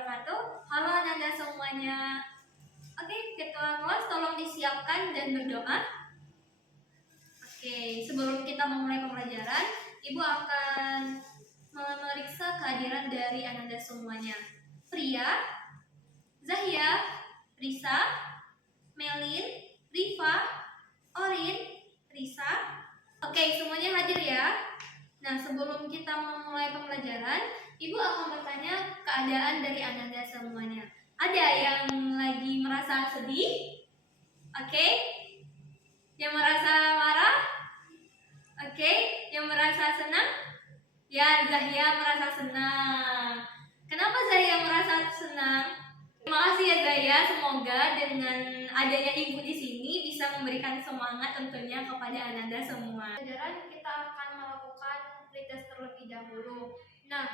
wabarakatuh. Halo Ananda semuanya. Oke, ketua kelas tolong disiapkan dan berdoa. Oke, sebelum kita memulai pembelajaran, Ibu akan memeriksa kehadiran dari Ananda semuanya. Pria, Zahya, Risa, Melin, Rifa, Orin, Risa. Oke, semuanya hadir ya. Nah, sebelum kita memulai pembelajaran, Ibu akan bertanya keadaan dari Ananda semuanya. Ada yang lagi merasa sedih? Oke. Yang merasa marah? Oke. Yang merasa senang? Ya, Zahya merasa senang. Kenapa Zahya merasa senang? Terima kasih ya Zahya, semoga dengan adanya Ibu di sini bisa memberikan semangat tentunya kepada Ananda semua. Pelajaran kita akan melakukan pretest terlebih dahulu. Nah,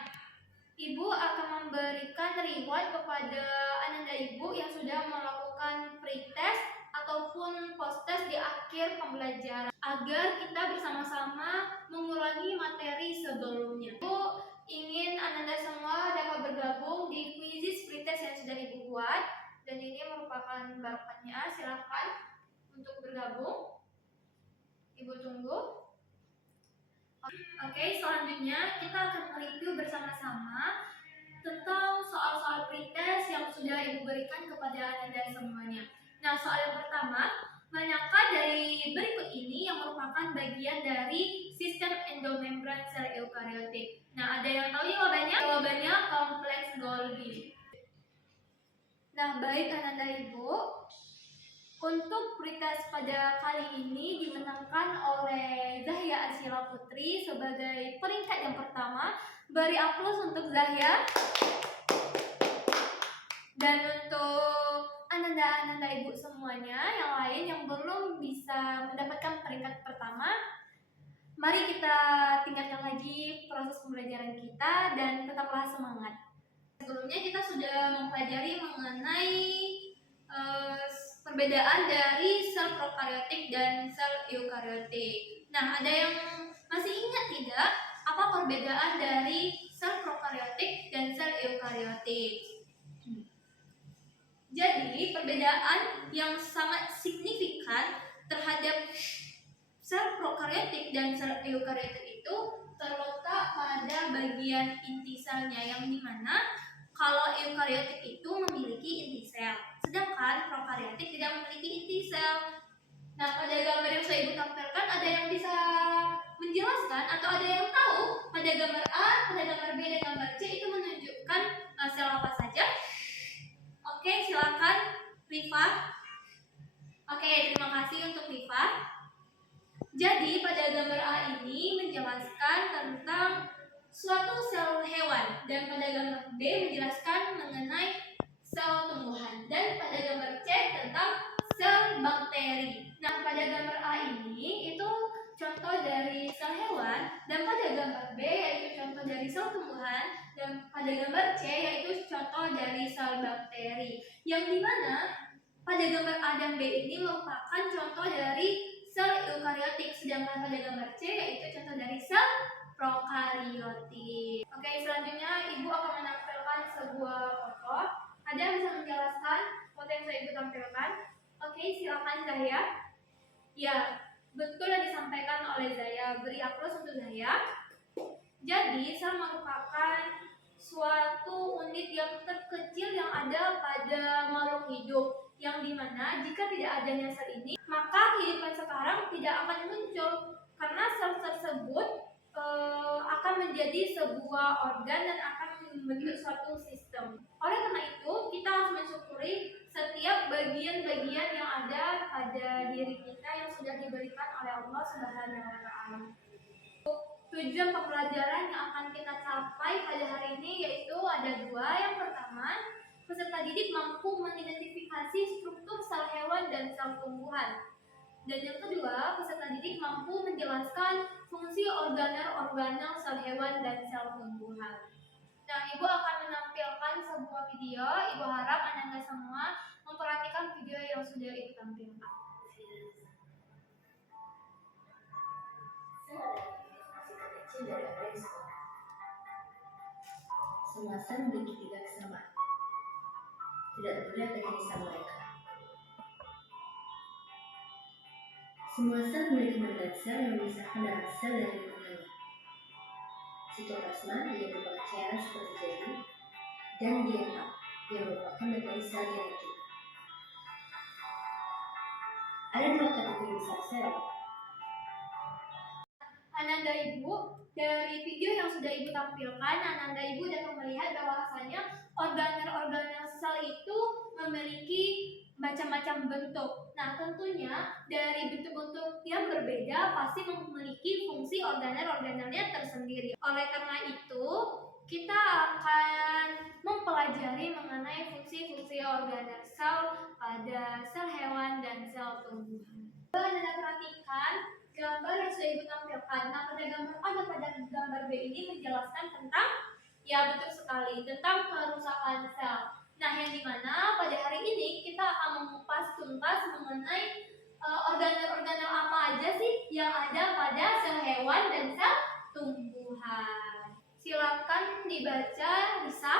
Ibu akan memberikan reward kepada Ananda Ibu yang sudah melakukan pretest ataupun post-test di akhir pembelajaran agar kita bersama-sama mengulangi materi sebelumnya. Ibu ingin Ananda semua dapat bergabung di quizzes pretest yang sudah Ibu buat, dan ini merupakan bakatnya. Silakan untuk bergabung. Ibu tunggu. Oke, selanjutnya kita akan mereview bersama-sama tentang soal-soal pretest yang sudah Ibu berikan kepada Ananda semuanya. Nah, soal yang pertama, manakah dari berikut ini yang merupakan bagian dari sistem endomembran sel eukariotik? Nah, ada yang tahu jawabannya? Jawabannya kompleks Golgi. Nah, baik Ananda Ibu, untuk pretest pada kali ini dimenangkan oleh Zahya Arsila Putri sebagai peringkat yang pertama. Beri aplaus untuk Zahya. Dan untuk Ananda Ibu semuanya yang lain yang belum bisa mendapatkan peringkat pertama, mari kita tingkatkan lagi proses pembelajaran kita dan tetaplah semangat. Sebelumnya kita sudah mempelajari mengenai perbedaan dari sel prokariotik dan sel eukariotik. Nah, ada yang masih ingat tidak apa perbedaan dari sel prokariotik dan sel eukariotik? Jadi, perbedaan yang sangat signifikan terhadap sel prokariotik dan sel eukariotik itu terletak pada bagian inti selnya, yang dimana kalau eukariotik itu memiliki inti sel, sedangkan prokariotik tidak memiliki inti sel. Nah, pada gambar yang saya Ibu tampilkan, ada yang bisa menjelaskan atau ada yang tahu pada gambar A, pada gambar B, dan gambar C itu menunjukkan sel apa saja? Oke, silakan Rifa. Oke, terima kasih untuk Rifa. Jadi pada gambar A ini menjelaskan tentang suatu sel hewan, dan pada gambar B menjelaskan mengenai sel tumbuhan, dan pada gambar C tentang sel bakteri. Nah, pada gambar A ini itu contoh dari sel hewan, dan pada gambar B yaitu contoh dari sel tumbuhan, dan pada gambar C yaitu contoh dari sel bakteri. Yang dimana pada gambar A dan B ini merupakan contoh dari sel eukariotik, sedangkan pada gambar C yaitu contoh dari sel prokariotik. Oke, selanjutnya Ibu akan menampilkan sebuah foto. Ada yang bisa menjelaskan foto yang saya Ibu tampilkan? Oke, silakan Zahya. Ya, betul yang disampaikan oleh Zahya. Beri aplaus untuk Zahya. Jadi, sel merupakan suatu unit yang terkecil yang ada pada makhluk hidup, yang dimana jika tidak adanya sel ini, maka kehidupan sekarang tidak akan muncul, karena sel tersebut akan menjadi sebuah organ dan akan membentuk suatu sistem. Oleh karena itu, kita harus mensyukuri setiap bagian-bagian yang ada pada diri kita yang sudah diberikan oleh Allah Subhanahu wa Ta'ala. Tujuan pembelajaran yang akan kita capai pada hari ini yaitu ada dua. Yang pertama, peserta didik mampu mengidentifikasi struktur sel hewan dan sel tumbuhan. Dan yang kedua, peserta didik mampu menjelaskan fungsi organel-organel sel hewan dan sel tumbuhan. Nah, Ibu akan menampilkan sebuah video. Ibu harap Anda semua memperhatikan video yang sudah Ibu tampilkan. Dari orang sekolah. Semua sel memiliki tiga kesamaan. tidak peduli apa jenis mereka. Semua sel memiliki membrane sel yang memisahkan darah sel dari lingkungannya. Sitoplasma yang merupakan cairan seperti jelly, dan DNA yang merupakan materi sel genetik. Ada dua kategori besar sel. Ananda Ibu, dari video yang sudah Ibu tampilkan, Ananda Ibu dapat melihat bahwasanya organel-organel sel itu memiliki macam-macam bentuk. Nah, tentunya dari bentuk-bentuk yang berbeda pasti memiliki fungsi organel-organelnya tersendiri. Oleh karena itu, kita akan mempelajari mengenai fungsi-fungsi organel sel pada sel hewan dan sel tumbuhan. Anda perhatikan gambar yang sudah Ibu tampilkan. Nah, pada gambar A dan pada gambar B ini menjelaskan tentang, ya betul sekali, tentang kerusakan sel. Nah, yang dimana pada hari ini kita akan mengupas tuntas mengenai organel-organel apa aja sih yang ada pada sel hewan dan sel tumbuhan. Silakan dibaca, Lisa.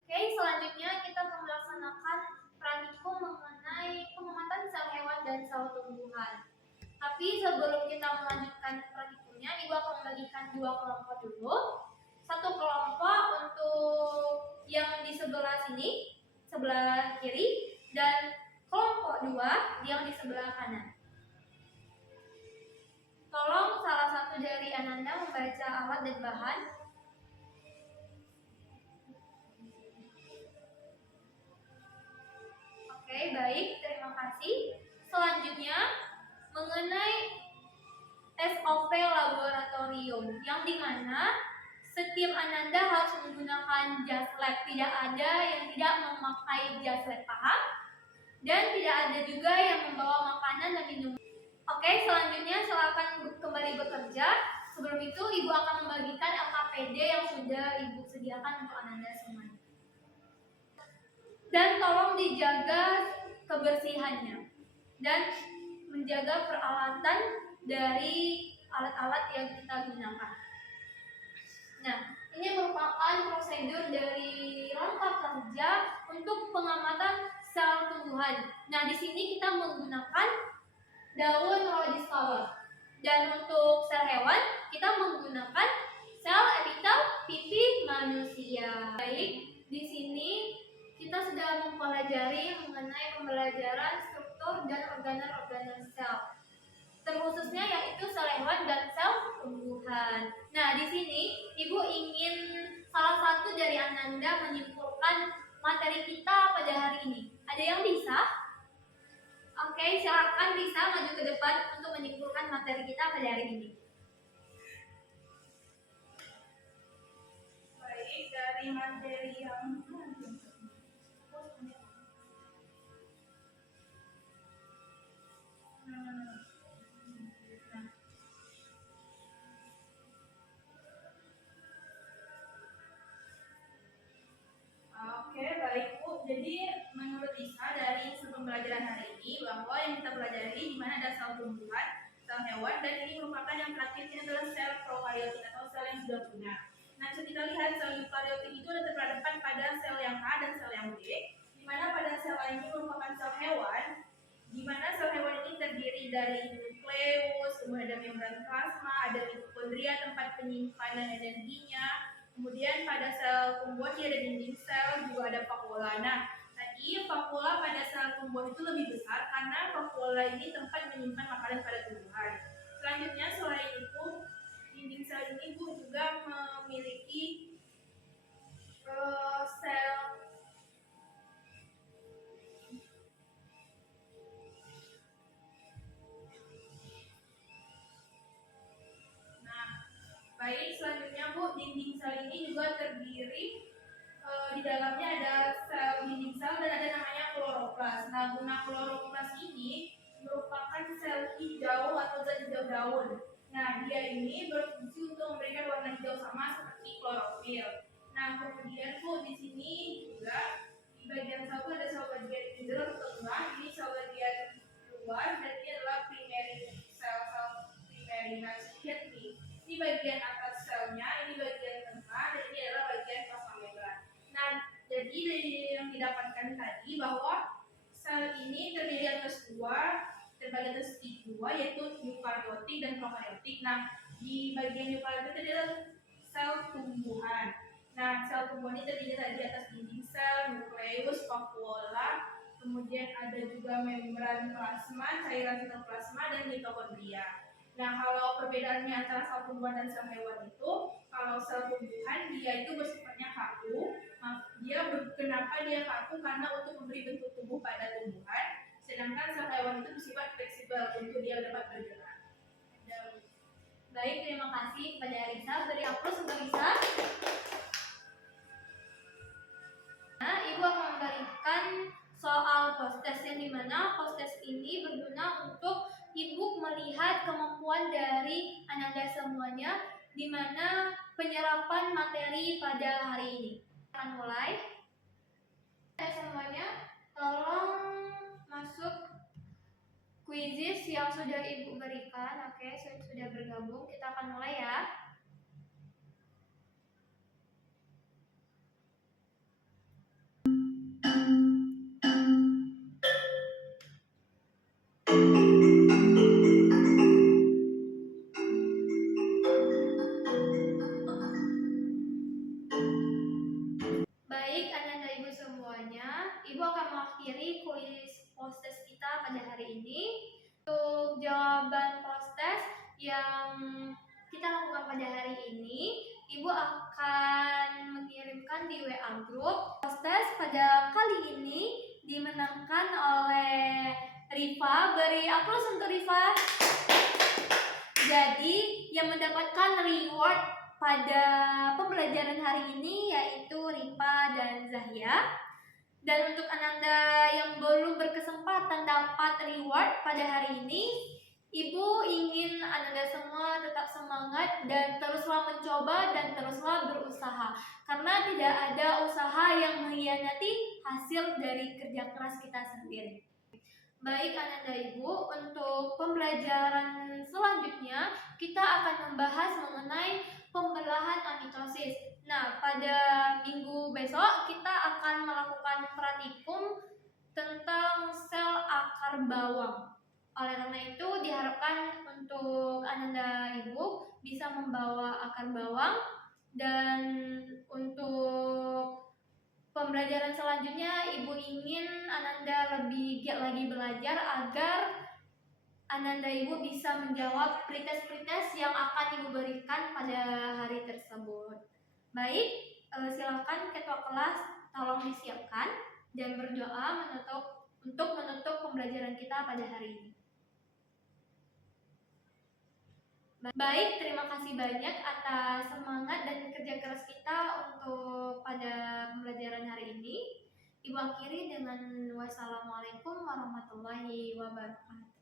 Oke, selanjutnya kita akan melaksanakan praktikum mengenai pengamatan sel hewan dan sel tumbuhan. Tapi sebelum kita melanjutkan praktikumnya, Ibu akan membagikan dua kelompok dulu. Satu kelompok untuk yang di sebelah sini, sebelah kiri, dan kelompok dua yang di sebelah kanan. Tolong salah satu dari Ananda membaca alat dan bahan. Oke, baik, terima kasih. Selanjutnya mengenai SOP laboratorium, yang dimana setiap Ananda harus menggunakan jas lab. Tidak ada yang tidak memakai jas lab, paham? Dan tidak ada juga yang membawa makanan dan minum. Oke, selanjutnya silakan kembali bekerja. Sebelum itu Ibu akan membagikan LKPD yang sudah Ibu sediakan untuk Ananda semuanya. Dan tolong dijaga kebersihannya dan menjaga peralatan dari alat-alat yang kita gunakan. Nah, ini merupakan prosedur dari langkah kerja untuk pengamatan sel tumbuhan. Nah, di sini kita menggunakan daun Rhodys flower. Dan untuk sel hewan, kita menggunakan sel epitel pipi manusia. Baik, di sini kita sudah mempelajari mengenai pembelajaran struktur dan organel-organel sel, terkhususnya yaitu sel hewan dan sel tumbuhan. Nah, di sini Ibu ingin salah satu dari Ananda menyimpulkan materi kita pada hari ini. Ada yang bisa? Oke, silakan bisa maju ke depan untuk menyimpulkan materi kita pada hari ini. Baik, dari materi yang Oke, baik Bu. Jadi menurut Lisa dari pembelajaran hari ini bahwa yang kita pelajari di mana ada sel tumbuhan, sel hewan, dan ini merupakan yang terakhir ini adalah sel prokaryotik atau sel yang sudah punah. Nah, bisa kita lihat sel eukaryotik itu ada terdapat pada sel yang A dan sel yang B, di mana pada sel A ini merupakan sel hewan, di mana sel hewan ini terdiri dari nukleus, kemudian ada membran plasma, ada mitokondria tempat penyimpanan energinya. Kemudian pada sel tumbuhan dia ada dinding sel, juga ada vakuola. Nah, tadi vakuola pada sel tumbuhan itu lebih besar karena vakuola ini tempat menyimpan makanan pada tumbuhan. Selanjutnya selain itu, dinding sel ini Bu juga memiliki sel Baik, selanjutnya Bu, dinding sel ini juga terdiri di dalamnya ada sel dinding sel dan ada namanya kloroplas. Nah, guna kloroplas ini merupakan sel hijau atau zat hijau daun. Nah, dia ini berfungsi untuk memberikan warna hijau sama seperti klorofil. Nah, kemudian Bu, di sini juga di bagian sel itu ada sel bagian middle atau tengah, ini sel bagian luar, dan ini adalah primary sel-sel primary. Nah, lihat nih. Ini bagian atas selnya, ini bagian tengah, dan ini adalah bagian plasma membran. Nah, jadi dari dapatkan tadi bahwa sel ini terdiri atas terbagi atas dua, yaitu eukariotik dan prokariotik. Nah, di bagian eukariotik itu adalah sel tumbuhan. Nah, sel tumbuhan ini terdiri tadi atas dinding sel, nukleus, vakuola, kemudian ada juga membran plasma, cairan sitoplasma, dan mitokondria. Nah, kalau perbedaannya antara sel tumbuhan dan sel hewan itu, kalau sel tumbuhan dia itu bersifatnya kaku. Kenapa dia kaku? Karena untuk memberi bentuk tubuh pada tumbuhan. Sedangkan sel hewan itu bersifat fleksibel untuk dia dapat bergerak. Baik, terima kasih kepada Risa. Beri aplaus untuk Risa. Nah, Ibu akan memberikan soal post-test yang dimana post-test ini berguna untuk Ibu melihat kemampuan dari Ananda semuanya di mana penyerapan materi pada hari ini. Akan mulai. Semuanya, tolong masuk quizzes yang sudah Ibu berikan. Oke, sudah bergabung. Kita akan mulai ya. Baik, Ananda Ibu semuanya, Ibu akan mengakhiri kuis post-test kita pada hari ini. Untuk jawaban post-test yang kita lakukan pada hari ini, Ibu akan mengirimkan di WA Group. Post-test pada kali ini dimenangkan oleh Rifa. Beri aplaus untuk Rifa. Jadi, yang mendapatkan reward pada pembelajaran hari ini yaitu Rifa dan Zahia. Dan untuk Ananda yang belum berkesempatan dapat reward pada hari ini, Ibu ingin Ananda semua tetap semangat dan teruslah mencoba dan teruslah berusaha. Karena tidak ada usaha yang mengkhianati hasil dari kerja keras kita sendiri. Baik Ananda Ibu, untuk pembelajaran selanjutnya kita akan membahas mengenai pembelahan amitosis. Nah, pada minggu besok kita akan melakukan praktikum tentang sel akar bawang. Oleh karena itu diharapkan untuk Ananda Ibu bisa membawa akar bawang, dan untuk pembelajaran selanjutnya Ibu ingin Ananda lebih giat lagi belajar agar Ananda Ibu bisa menjawab pretest yang akan Ibu berikan pada hari tersebut. Baik, silakan ketua kelas tolong disiapkan dan berdoa untuk menutup pembelajaran kita pada hari ini. Baik, terima kasih banyak atas semangat dan kerja keras kita untuk pada pembelajaran hari ini. Ibu akhiri dengan wassalamualaikum warahmatullahi wabarakatuh.